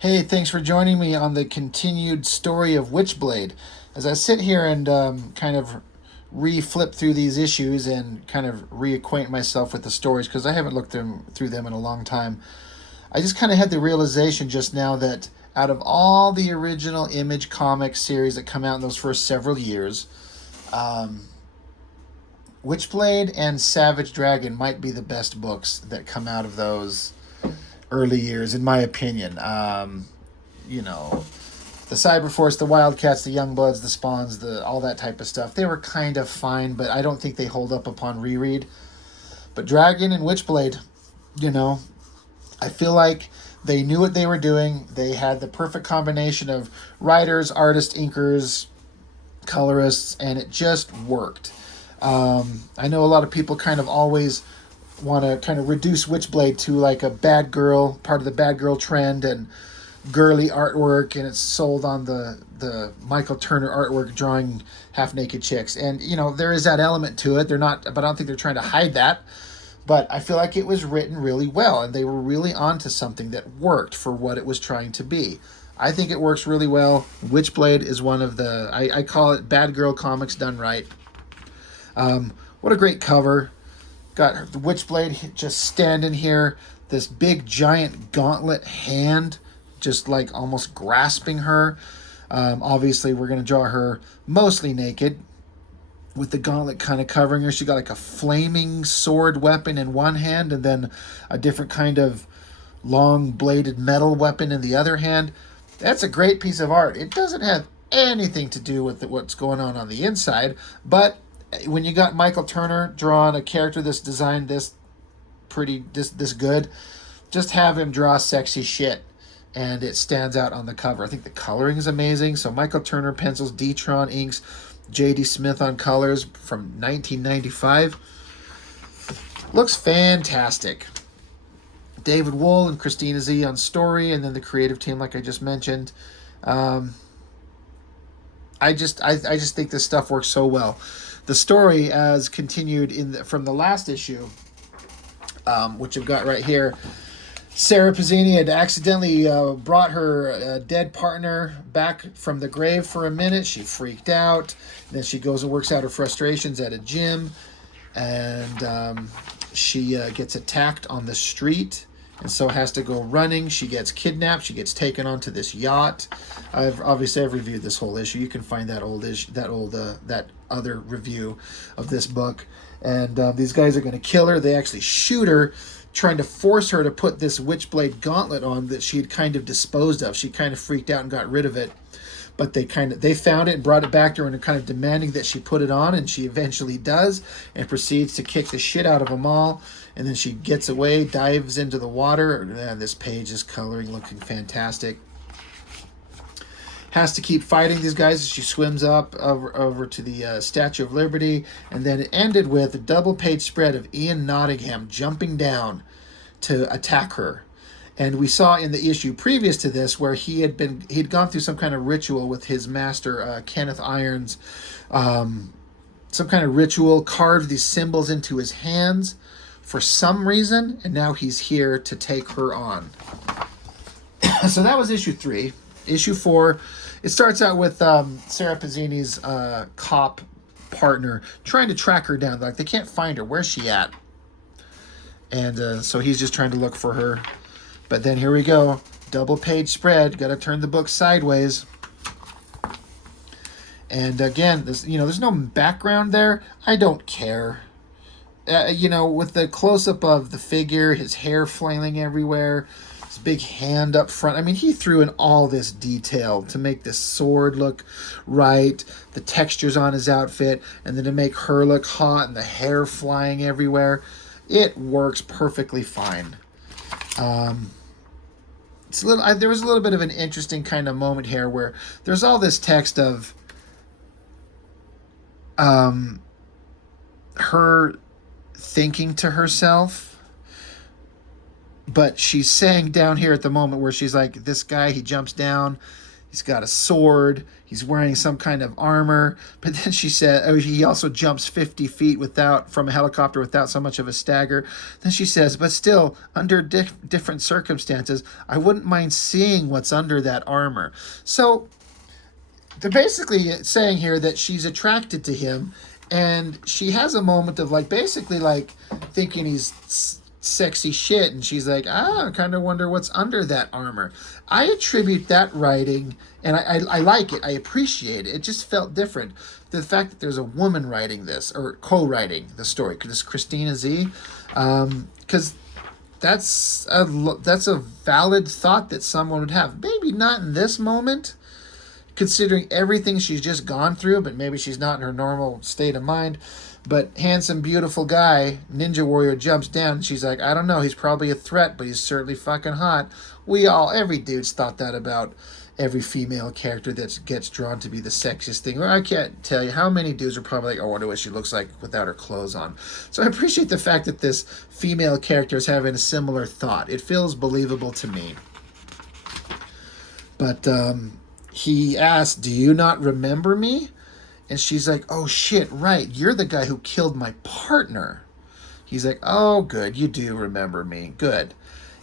Hey, thanks for joining me on the continued story of Witchblade. As I sit here and kind of re-flip through these issues and kind of reacquaint myself with the stories because I haven't looked through them in a long time, I just kind of had the realization just now that out of all the original Image comic series that come out in those first several years, um, Witchblade and Savage Dragon might be the best books that come out of those early years, in my opinion. You know, the Cyberforce, the Wildcats, the Youngbloods, the Spawns, the all that type of stuff. They were kind of fine, but I don't think they hold up upon reread. But Dragon and Witchblade, you know, I feel like they knew what they were doing. They had the perfect combination of writers, artists, inkers, colorists, and it just worked. I know a lot of people kind of always want to kind of reduce Witchblade to like a bad girl, part of the bad girl trend, and girly artwork, and it's sold on the Michael Turner artwork drawing half naked chicks. And you know, there is that element to it. They're not, but I don't think they're trying to hide that. But I feel like it was written really well, and they were really onto something that worked for what it was trying to be. I think it works really well. Witchblade is one of the I call it bad girl comics done right. What a great cover. Got the Witchblade just standing here, this big giant gauntlet hand just like almost grasping her. Obviously, we're going to draw her mostly naked with the gauntlet kind of covering her. She got like a flaming sword weapon in one hand and then a different kind of long bladed metal weapon in the other hand. That's a great piece of art. It doesn't have anything to do with what's going on the inside, but when you got Michael Turner drawing a character that's designed this good, just have him draw sexy shit and it stands out on the cover. I think the coloring is amazing. So Michael Turner pencils, D-Tron inks, J.D. Smith on colors from 1995. Looks fantastic. David Wool and Christina Z on story, and then the creative team, like I just mentioned. I just think this stuff works so well. The story, as continued from the last issue, which I've got right here, Sarah Pizzini had accidentally brought her dead partner back from the grave for a minute. She freaked out. Then she goes and works out her frustrations at a gym, and she gets attacked on the street, and so has to go running. She gets kidnapped. She gets taken onto this yacht. I've reviewed this whole issue. You can find that other review of this book. And these guys are going to kill her. They actually shoot her, trying to force her to put this Witchblade gauntlet on that she had kind of disposed of. She kind of freaked out and got rid of it. But they found it and brought it back to her and are kind of demanding that she put it on, and she eventually does and proceeds to kick the shit out of them all. And then she gets away, dives into the water. And this page is coloring looking fantastic. Has to keep fighting these guys as she swims up over to the Statue of Liberty. And then it ended with a double page spread of Ian Nottingham jumping down to attack her. And we saw in the issue previous to this where he'd gone through some kind of ritual with his master, Kenneth Irons. Some kind of ritual, carved these symbols into his hands for some reason, and now he's here to take her on. So that was issue 3. Issue 4, it starts out with Sarah Pizzini's cop partner trying to track her down. Like, they can't find her. Where's she at? And so he's just trying to look for her. But then here we go. Double page spread. Got to turn the book sideways. And again, there's no background there. I don't care. With the close-up of the figure, his hair flailing everywhere, his big hand up front. I mean, he threw in all this detail to make this sword look right, the textures on his outfit, and then to make her look hot and the hair flying everywhere. It works perfectly fine. There was a little bit of an interesting kind of moment here where there's all this text of her thinking to herself, but she's saying down here at the moment where she's like, this guy, he jumps down, He's got a sword. He's wearing some kind of armor. But then she said, oh, he also jumps 50 feet from a helicopter without so much of a stagger. Then she says, but still, under different circumstances, I wouldn't mind seeing what's under that armor. So they're basically saying here that she's attracted to him, and she has a moment of like basically like thinking he's sexy shit, and she's like, I kind of wonder what's under that armor. I attribute that writing, and I like it. I appreciate it. It just felt different. The fact that there's a woman writing this, or co-writing the story, this Christina Z, because that's a valid thought that someone would have. Maybe not in this moment, considering everything she's just gone through, but maybe she's not in her normal state of mind. But handsome, beautiful guy, ninja warrior, jumps down, and she's like, I don't know, he's probably a threat, but he's certainly fucking hot. Every dude's thought that about every female character that gets drawn to be the sexiest thing. I can't tell you how many dudes are probably like, I wonder what she looks like without her clothes on. So I appreciate the fact that this female character is having a similar thought. It feels believable to me. But he asked, do you not remember me? And she's like, oh shit, right, you're the guy who killed my partner. He's like, oh good, you do remember me, good.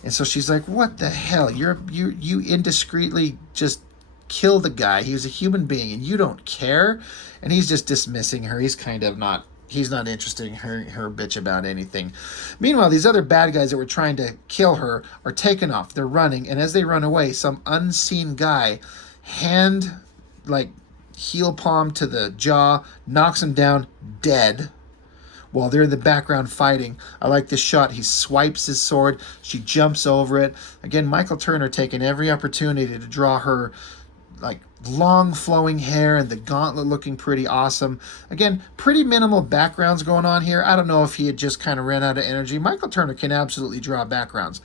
And so she's like, what the hell, you indiscreetly just killed the guy. He was a human being and you don't care. And he's just dismissing her. He's not interested in her bitch about anything. Meanwhile, these other bad guys that were trying to kill her are taken off. They're running, and as they run away, some unseen guy heel palm to the jaw, knocks him down dead while they're in the background fighting. I like this shot. He swipes his sword. She jumps over it. Again, Michael Turner taking every opportunity to draw her like long flowing hair and the gauntlet looking pretty awesome. Again, pretty minimal backgrounds going on here. I don't know if he had just kind of ran out of energy. Michael Turner can absolutely draw backgrounds.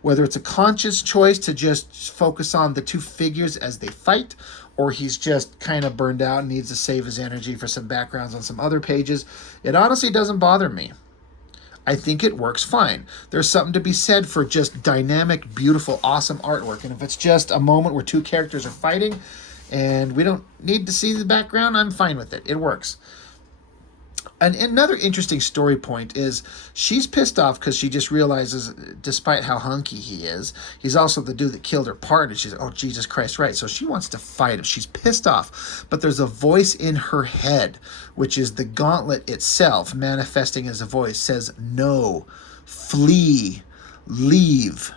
Whether it's a conscious choice to just focus on the two figures as they fight, or he's just kind of burned out and needs to save his energy for some backgrounds on some other pages, it honestly doesn't bother me. I think it works fine. There's something to be said for just dynamic, beautiful, awesome artwork. And if it's just a moment where two characters are fighting and we don't need to see the background, I'm fine with it. It works. And another interesting story point is she's pissed off because she just realizes, despite how hunky he is, he's also the dude that killed her partner. She's like, oh, Jesus Christ, right. So she wants to fight him. She's pissed off. But there's a voice in her head, which is the gauntlet itself, manifesting as a voice, says, no, flee, leave.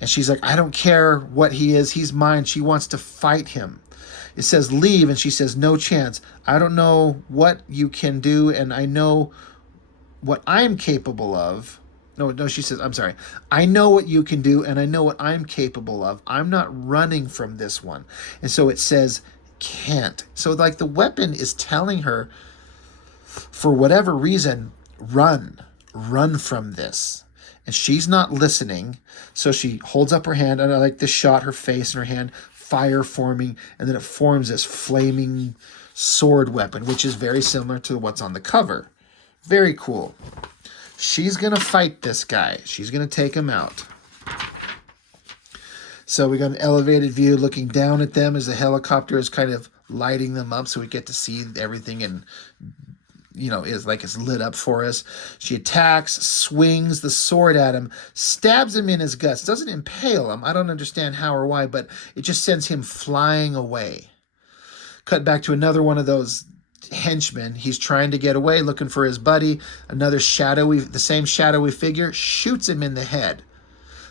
And she's like, I don't care what he is. He's mine. She wants to fight him. It says leave, and she says, no chance. I don't know what you can do, and I know what I'm capable of. No, she says, I'm sorry. I know what you can do, and I know what I'm capable of. I'm not running from this one. And so it says can't. So like the weapon is telling her, for whatever reason, run from this. And she's not listening, so she holds up her hand, and I like this shot, her face and her hand, fire forming, and then it forms this flaming sword weapon, which is very similar to what's on the cover. Very cool. She's going to fight this guy. She's going to take him out. So we got an elevated view looking down at them as the helicopter is kind of lighting them up, so we get to see everything and is like it's lit up for us. She attacks, swings the sword at him, stabs him in his guts. Doesn't impale him. I don't understand how or why, but it just sends him flying away. Cut back to another one of those henchmen. He's trying to get away, looking for his buddy. The same shadowy figure shoots him in the head.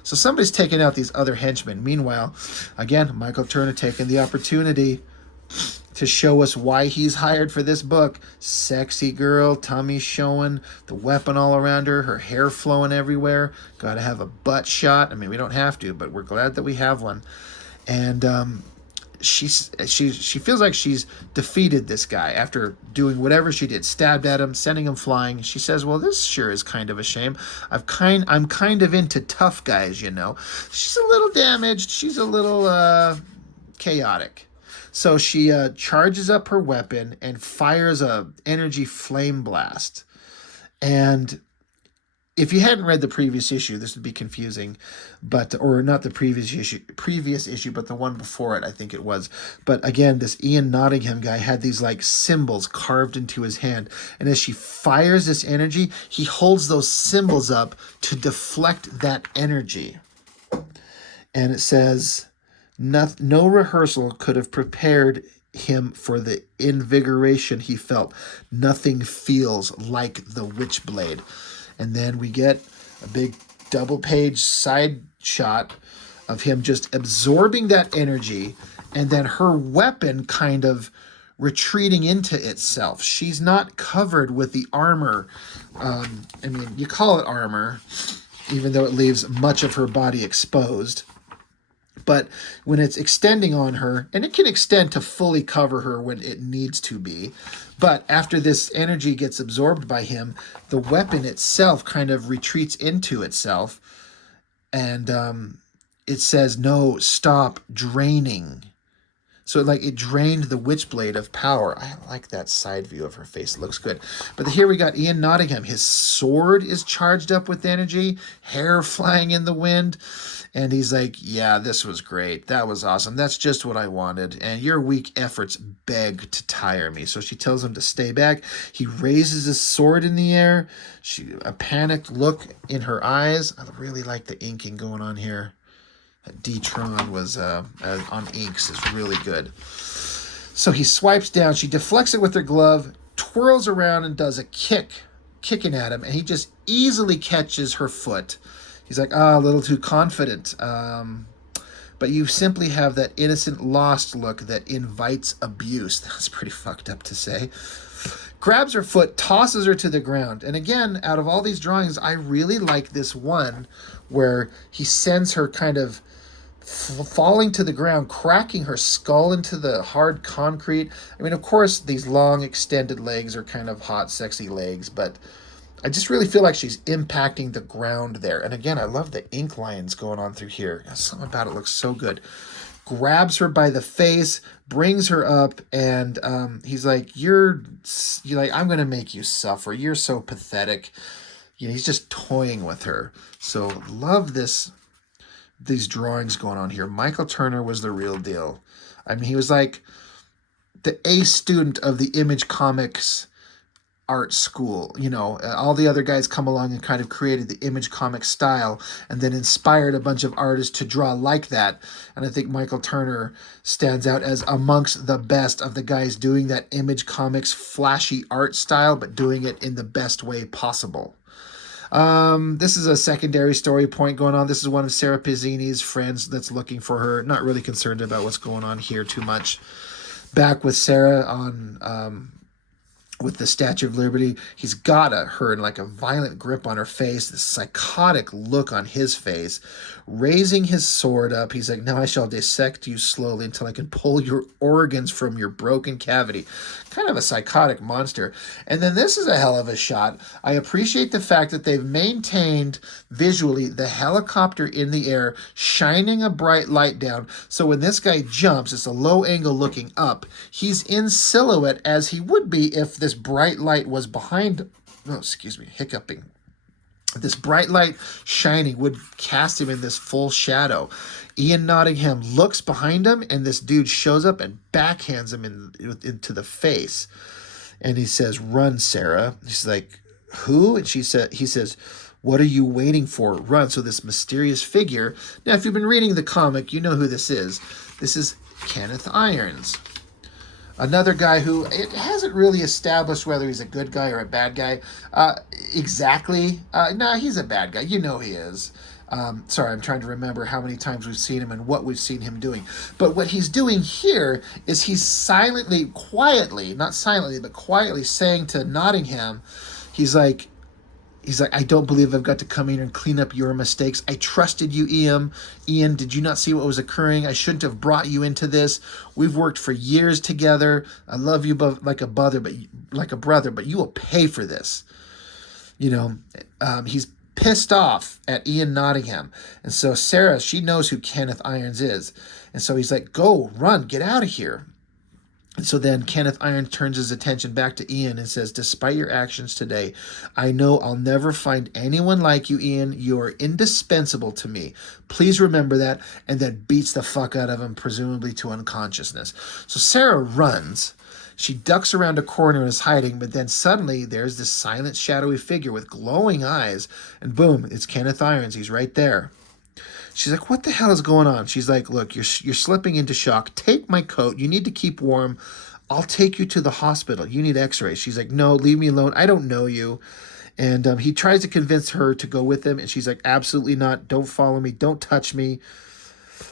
So somebody's taking out these other henchmen. Meanwhile, again, Michael Turner taking the opportunity to show us why he's hired for this book. Sexy girl, tummy showing, the weapon all around her, her hair flowing everywhere. Got to have a butt shot. I mean, we don't have to, but we're glad that we have one. And she feels like she's defeated this guy after doing whatever she did, stabbed at him, sending him flying. She says, well, this sure is kind of a shame. I'm kind of into tough guys, you know. She's a little damaged. She's a little chaotic. So she charges up her weapon and fires a energy flame blast. And if you hadn't read the previous issue, this would be confusing, but or not the previous issue, but the one before it, I think it was. But again, this Ian Nottingham guy had these like symbols carved into his hand, and as she fires this energy, he holds those symbols up to deflect that energy. And it says, no rehearsal could have prepared him for the invigoration he felt. Nothing feels like the Witchblade. And then we get a big double-page side shot of him just absorbing that energy, and then her weapon kind of retreating into itself. She's not covered with the armor. I mean, you call it armor, even though it leaves much of her body exposed. But when it's extending on her, and it can extend to fully cover her when it needs to be, but after this energy gets absorbed by him, the weapon itself kind of retreats into itself, and it says, no, stop draining. So like it drained the Witchblade of power. I like that side view of her face. It looks good. But here we got Ian Nottingham. His sword is charged up with energy, hair flying in the wind. And he's like, yeah, this was great. That was awesome. That's just what I wanted. And your weak efforts beg to tire me. So she tells him to stay back. He raises his sword in the air. A panicked look in her eyes. I really like the inking going on here. D-Tron was on inks is really good. So he swipes down. She deflects it with her glove, twirls around and does a kicking at him, and he just easily catches her foot. He's like, a little too confident. But you simply have that innocent lost look that invites abuse. That's pretty fucked up to say. Grabs her foot, tosses her to the ground. And again, out of all these drawings, I really like this one where he sends her kind of falling to the ground, cracking her skull into the hard concrete. I mean, of course, these long, extended legs are kind of hot, sexy legs, but I just really feel like she's impacting the ground there. And again, I love the ink lines going on through here. Something about it looks so good. Grabs her by the face, brings her up, and he's like, you're like, I'm going to make you suffer. You're so pathetic. You know, he's just toying with her. So love these drawings going on here. Michael Turner was the real deal. I mean, he was like the A student of the Image Comics art school. You know, all the other guys come along and kind of created the Image comic style and then inspired a bunch of artists to draw like that. And I think Michael Turner stands out as amongst the best of the guys doing that Image Comics flashy art style, but doing it in the best way possible. This is a secondary story point going on. This is one of Sarah Pizzini's friends that's looking for her. Not really concerned about what's going on here too much. Back with Sarah on with the Statue of Liberty. He's got her in like a violent grip on her face, this psychotic look on his face, raising his sword up. He's like, now I shall dissect you slowly until I can pull your organs from your broken cavity. Kind of a psychotic monster. And then this is a hell of a shot. I appreciate the fact that they've maintained visually the helicopter in the air, shining a bright light down. So when this guy jumps, it's a low angle looking up. He's in silhouette as he would be if this bright light was behind, hiccuping. This bright light shining would cast him in this full shadow. Ian Nottingham looks behind him, and this dude shows up and backhands him into the face. And he says, run, Sarah. She's like, who? And he says, what are you waiting for? Run. So this mysterious figure. Now, if you've been reading the comic, you know who this is. This is Kenneth Irons. Another guy who it hasn't really established whether he's a good guy or a bad guy. Exactly. He's a bad guy. You know he is. Sorry, I'm trying to remember how many times we've seen him and what we've seen him doing. But what he's doing here is he's quietly saying to Nottingham, he's like, I don't believe I've got to come here and clean up your mistakes. I trusted you, Ian. Ian, did you not see what was occurring? I shouldn't have brought you into this. We've worked for years together. I love you like a brother, but you will pay for this. You know, he's pissed off at Ian Nottingham. And so Sarah, she knows who Kenneth Irons is. And so he's like, go, run, get out of here. So then Kenneth Irons turns his attention back to Ian and says, despite your actions today, I know I'll never find anyone like you, Ian. You're indispensable to me. Please remember that. And then beats the fuck out of him, presumably to unconsciousness. So Sarah runs. She ducks around a corner and is hiding, but then suddenly there's this silent, shadowy figure with glowing eyes. And boom, it's Kenneth Irons. He's right there. She's like, what the hell is going on? She's like, look, you're slipping into shock. Take my coat. You need to keep warm. I'll take you to the hospital. You need x-rays. She's like, no, leave me alone. I don't know you. And he tries to convince her to go with him. And she's like, absolutely not. Don't follow me. Don't touch me.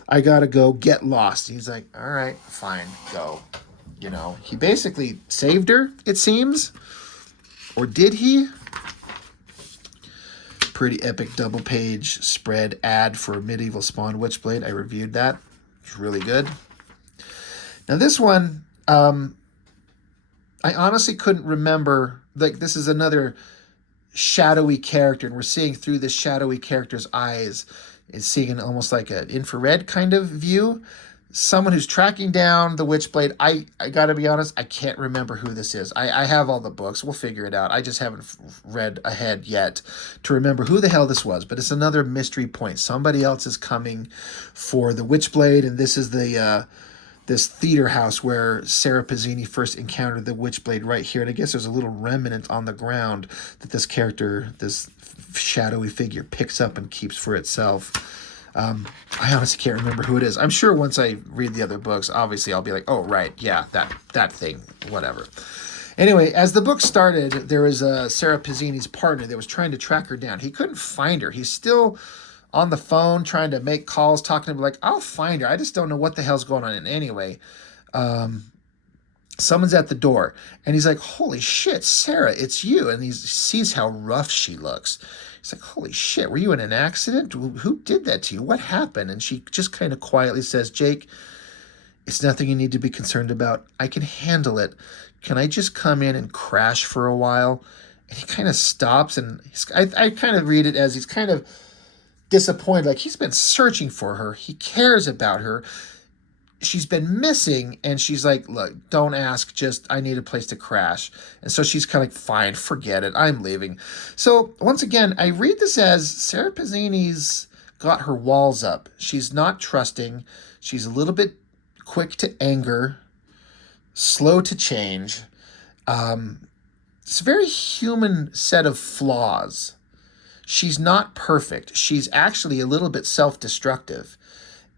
I got to go. Get lost. And he's like, all right, fine, go. You know, he basically saved her, it seems. Or did he? Pretty epic double page spread ad for Medieval Spawn Witchblade. I reviewed that. It's really good. Now this one, I honestly couldn't remember. Like, this is another shadowy character, and we're seeing through this shadowy character's eyes. It's seeing almost like an infrared kind of view. Someone who's tracking down the Witchblade. I gotta be honest, I can't remember who this is. I have all the books. We'll figure it out. I just haven't read ahead yet to remember who the hell this was. But it's another mystery point. Somebody else is coming for the Witchblade, and this is the this theater house where Sarah Pazzini first encountered the Witchblade right here. And I guess there's a little remnant on the ground that this character, this shadowy figure, picks up and keeps for itself. I honestly can't remember who it is. I'm sure once I read the other books, obviously I'll be like, oh, right, yeah, that thing, whatever. Anyway, as the book started, there was Sarah Pazzini's partner that was trying to track her down. He couldn't find her. He's still on the phone trying to make calls, talking to her like, I'll find her. I just don't know what the hell's going on. And anyway, someone's at the door, and he's like, holy shit, Sarah, it's you. And he sees how rough she looks. He's like, holy shit, were you in an accident? Who did that to you? What happened? And she just kind of quietly says, Jake, it's nothing you need to be concerned about. I can handle it. Can I just come in and crash for a while? And he kind of stops, and I kind of read it as he's kind of disappointed. Like, he's been searching for her. He cares about her. She's been missing, and she's like, look, don't ask, just I need a place to crash. And so she's kind of like, fine, forget it, I'm leaving. So once again, I read this as Sarah Pazzini's got her walls up. She's not trusting. She's a little bit quick to anger, slow to change. It's a very human set of flaws. She's not perfect. She's actually a little bit self-destructive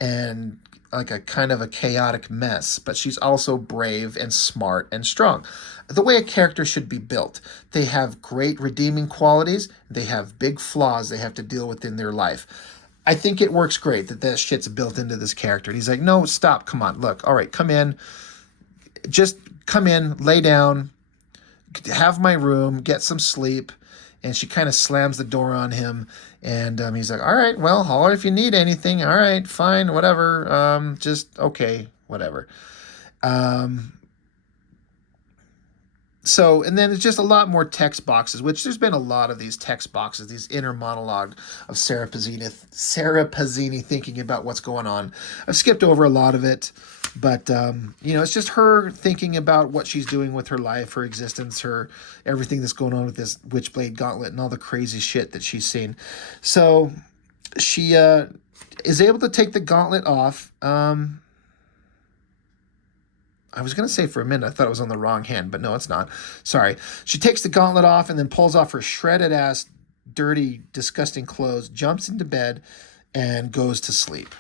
and like a kind of a chaotic mess, but she's also brave and smart and strong. The way a character should be built. They have great redeeming qualities. They have big flaws they have to deal with in their life. I think it works great that shit's built into this character. And he's like, no, stop, come on, look, all right, come in. Just come in, lay down, have my room, get some sleep. And she kind of slams the door on him. And he's like, all right, well, holler if you need anything. All right, fine, whatever. Just, okay, whatever. So, and then it's just a lot more text boxes, which there's been a lot of these text boxes, these inner monologue of Sarah Pazzini thinking about what's going on. I've skipped over a lot of it, but, it's just her thinking about what she's doing with her life, her existence, everything that's going on with this Witchblade gauntlet and all the crazy shit that she's seen. So she is able to take the gauntlet off. I was going to say for a minute, I thought it was on the wrong hand, but no, it's not. Sorry. She takes the gauntlet off and then pulls off her shredded ass, dirty, disgusting clothes, jumps into bed, and goes to sleep.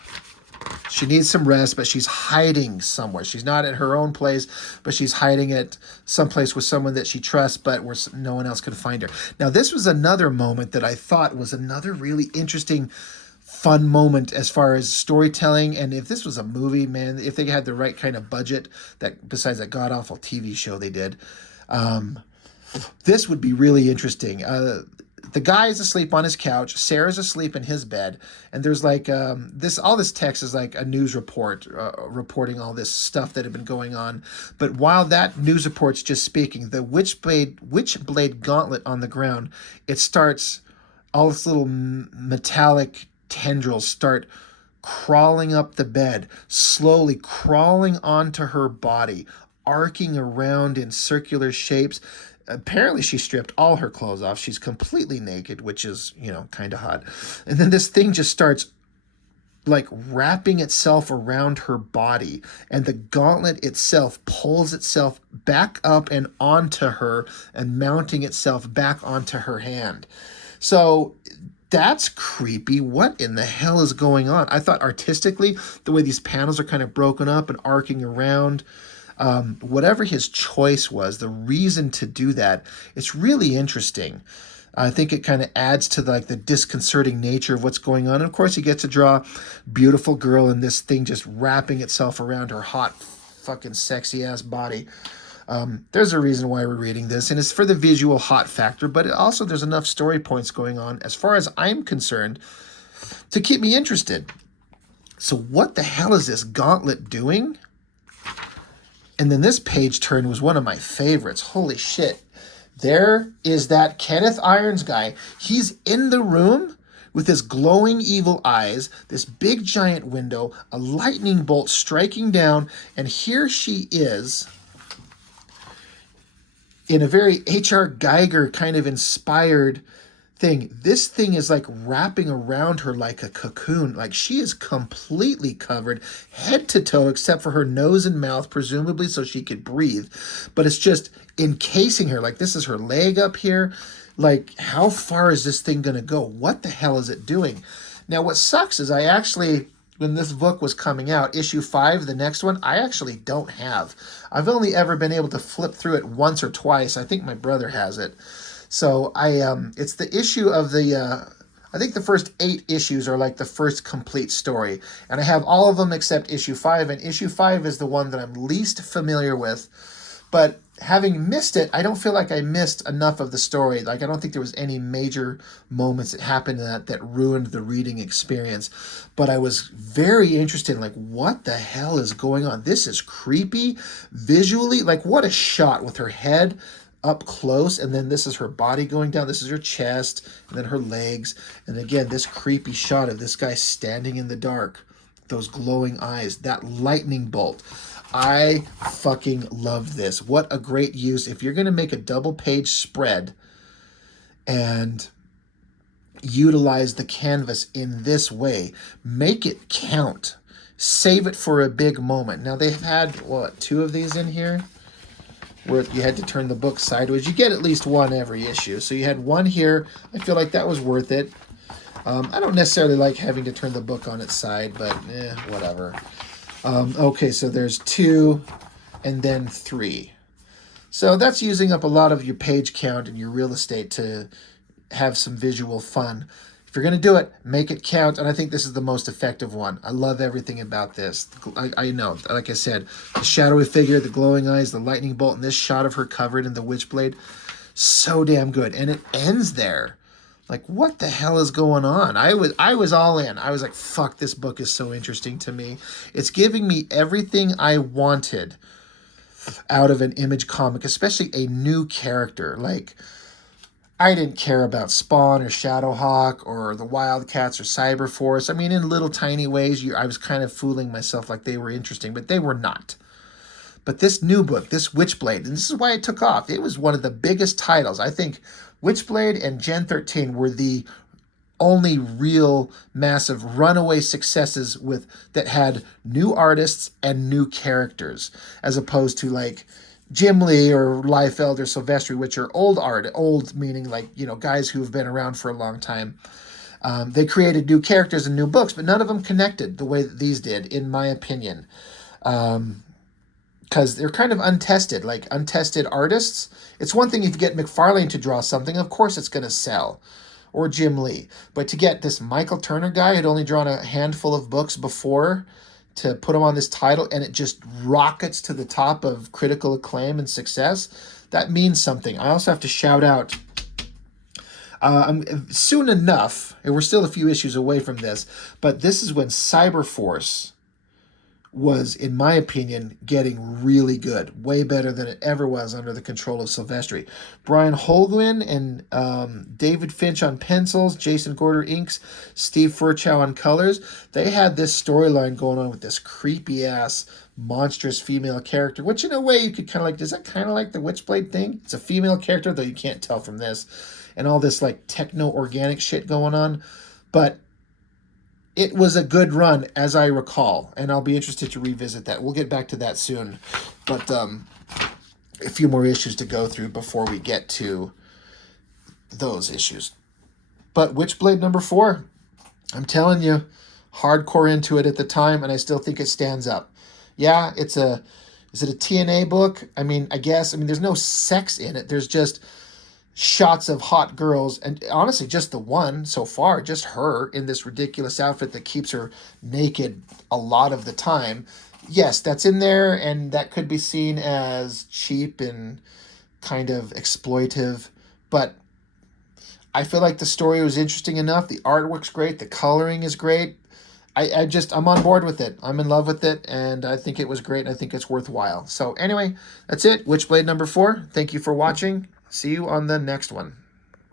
She needs some rest, but she's hiding somewhere. She's not at her own place, but she's hiding at someplace with someone that she trusts, but where no one else can find her. Now, this was another moment that I thought was another really interesting, fun moment as far as storytelling. And if this was a movie, man, if they had the right kind of budget, that besides that god-awful TV show they did, this would be really interesting. The guy is asleep on his couch. Sarah's asleep in his bed. And there's like all this text is like a news report reporting all this stuff that had been going on. But while that news report's just speaking, the Witchblade gauntlet on the ground, it starts, all this little metallic tendrils start crawling up the bed, slowly crawling onto her body, arcing around in circular shapes. Apparently she stripped all her clothes off. She's completely naked, which is, you know, kind of hot. And then this thing just starts like wrapping itself around her body, and the gauntlet itself pulls itself back up and onto her and mounting itself back onto her hand. So that's creepy. What in the hell is going on? I thought artistically, the way these panels are kind of broken up and arcing around, whatever his choice was, the reason to do that, it's really interesting. I think it kind of adds to the disconcerting nature of what's going on. And of course, he gets to draw beautiful girl and this thing just wrapping itself around her hot, fucking sexy ass body. There's a reason why we're reading this, and it's for the visual hot factor, but it also there's enough story points going on, as far as I'm concerned, to keep me interested. So what the hell is this gauntlet doing? And then this page turn was one of my favorites. Holy shit. There is that Kenneth Irons guy. He's in the room with his glowing evil eyes, this big giant window, a lightning bolt striking down, and here she is in a very H.R. Geiger kind of inspired thing. This thing is like wrapping around her like a cocoon. Like she is completely covered head to toe except for her nose and mouth, presumably so she could breathe. But it's just encasing her. Like this is her leg up here. Like how far is this thing going to go? What the hell is it doing? Now what sucks is I actually, when this book was coming out, issue 5, the next one, I actually don't have. I've only ever been able to flip through it once or twice. I think my brother has it. So it's the issue of I think the first 8 issues are like the first complete story. And I have all of them except issue 5. And issue 5 is the one that I'm least familiar with. But having missed it, I don't feel like I missed enough of the story. Like I don't think there was any major moments that happened in that ruined the reading experience. But I was very interested in like, what the hell is going on? This is creepy visually. Like what a shot with her head up close, and then this is her body going down. This is her chest, and then her legs, and again this creepy shot of this guy standing in the dark, those glowing eyes, that lightning bolt. I fucking love this. What a great use. If you're going to make a double page spread and utilize the canvas in this way, make it count. Save it for a big moment. Now they've had, what, 2 of these in here? Where you had to turn the book sideways. You get at least one every issue. So you had one here. I feel like that was worth it. I don't necessarily like having to turn the book on its side, but whatever. Okay, so there's 2 and then 3. So that's using up a lot of your page count and your real estate to have some visual fun. If you're going to do it, make it count, and I think this is the most effective one. I love everything about this. I know, like I said, the shadowy figure, the glowing eyes, the lightning bolt, and this shot of her covered in the Witchblade, so damn good. And it ends there. Like, what the hell is going on? I was all in. I was like, fuck, this book is so interesting to me. It's giving me everything I wanted out of an Image comic, especially a new character. Like, I didn't care about Spawn or Shadowhawk or the Wildcats or Cyberforce. I mean, in little tiny ways, I was kind of fooling myself like they were interesting, but they were not. But this new book, this Witchblade, and this is why it took off. It was one of the biggest titles. I think Witchblade and Gen 13 were the only real massive runaway successes that had new artists and new characters, as opposed to like Jim Lee or Liefeld or Silvestri, which are old meaning like, you know, guys who've been around for a long time. They created new characters and new books, but none of them connected the way that these did, in my opinion. Because they're kind of untested, like untested artists. It's one thing if you get McFarlane to draw something, of course it's going to sell, or Jim Lee. But to get this Michael Turner guy who'd only drawn a handful of books before, to put him on this title, and it just rockets to the top of critical acclaim and success, that means something. I also have to shout out, soon enough, and we're still a few issues away from this, but this is when Cyberforce was, in my opinion, getting really good, way better than it ever was under the control of Silvestri. Brian Holguin and David Finch on pencils, Jason Gorder inks, Steve Furchow on colors. They had this storyline going on with this creepy ass monstrous female character, which in a way you could kind of like, does that kind of like the Witchblade thing? It's a female character, though you can't tell from this, and all this like techno organic shit going on. But it was a good run, as I recall, and I'll be interested to revisit that. We'll get back to that soon, but a few more issues to go through before we get to those issues. But Witchblade number 4, I'm telling you, hardcore into it at the time, and I still think it stands up. Yeah, is it a TNA book? I mean, I guess. I mean, there's no sex in it. There's just shots of hot girls, and honestly just the one so far, just her in this ridiculous outfit that keeps her naked a lot of the time. Yes, that's in there, and that could be seen as cheap and kind of exploitive, but I feel like the story was interesting enough. The artwork's great, the coloring is great. I'm on board with it. I'm in love with it, and I think it was great, and I think it's worthwhile. So anyway, that's it. Witchblade number 4. Thank you for watching. See you on the next one.